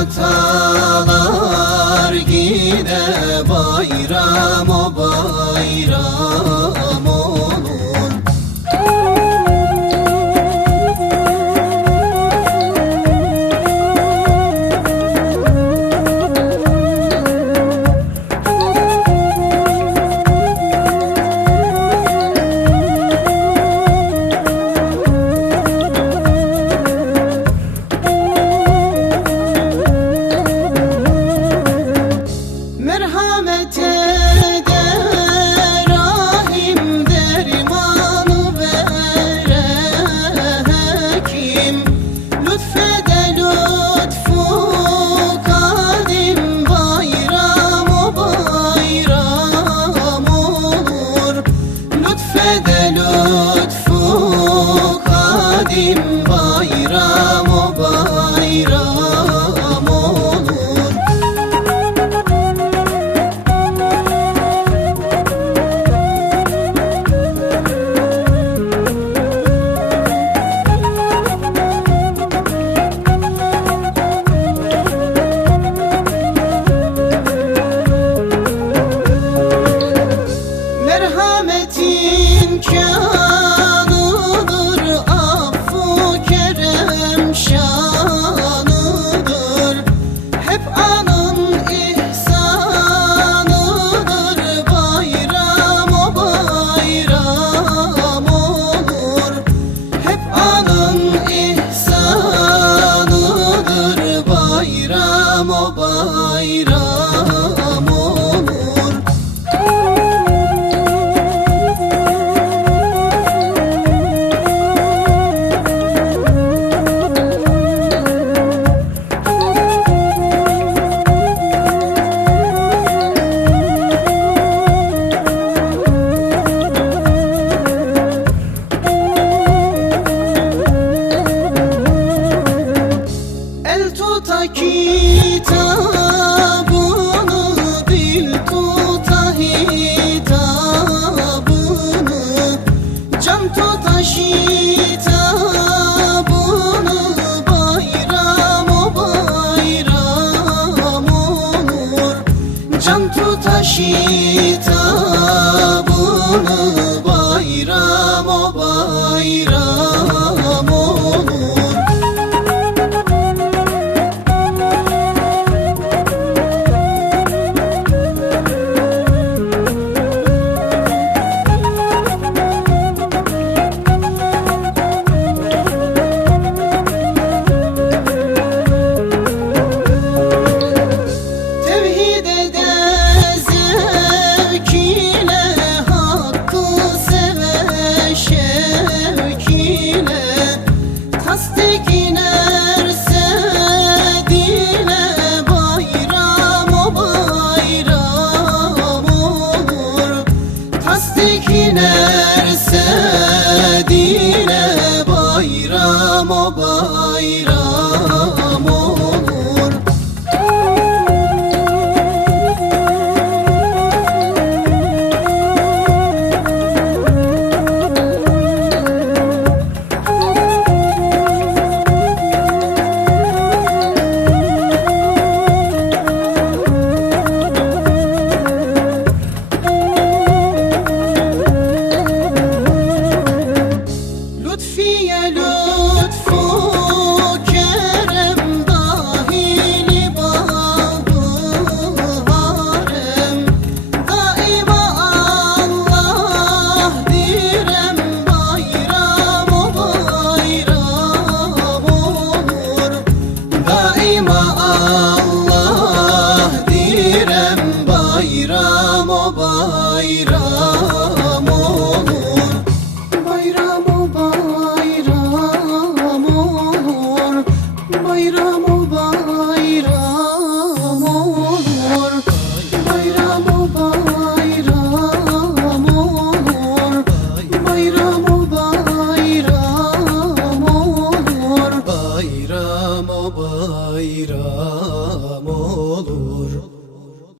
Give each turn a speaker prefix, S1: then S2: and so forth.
S1: Cürmü hatalar gide bayram o bayram Rainbow. Can tuta Salut